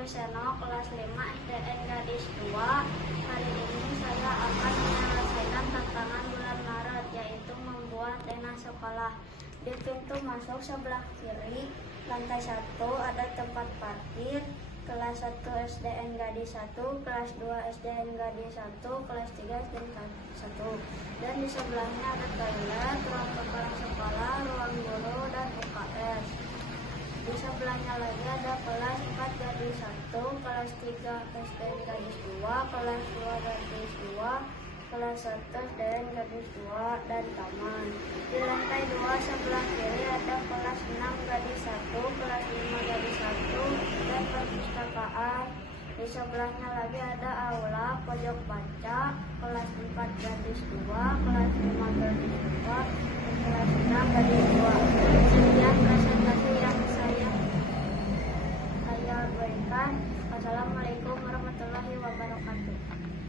Wiyosono, kelas 5 SDN Gadis 2. Hari ini saya akan menyelesaikan tantangan bulan Maret, yaitu membuat tenda sekolah. Di pintu masuk sebelah kiri, lantai 1 ada tempat parkir. Kelas 1 SDN Gadis 1, kelas 2 SDN Gadis 1, kelas 3 SDN Gadis 1. Dan di sebelahnya ada toilet, ruang kepala sekolah, ruang guru, dan UKS. Di sebelahnya lagi ada kelas 4 Gadis 1, kelas 3 SDN Gadis 2, kelas 2 Gadis 2, kelas 1 SDN Gadis 2, dan taman. Di lantai 2 sebelah kiri ada kelas 6 Gadis 1, kelas 5 Gadis 1, dan perpustakaan. Di sebelahnya lagi ada aula, pojok baca, kelas 4 Gadis 2, kelas 5 Gadis 2, dan kelas 6 Gadis 2. Sekian presentasi yang saya berikan. Wassalamualaikum warahmatullahi wabarakatuh.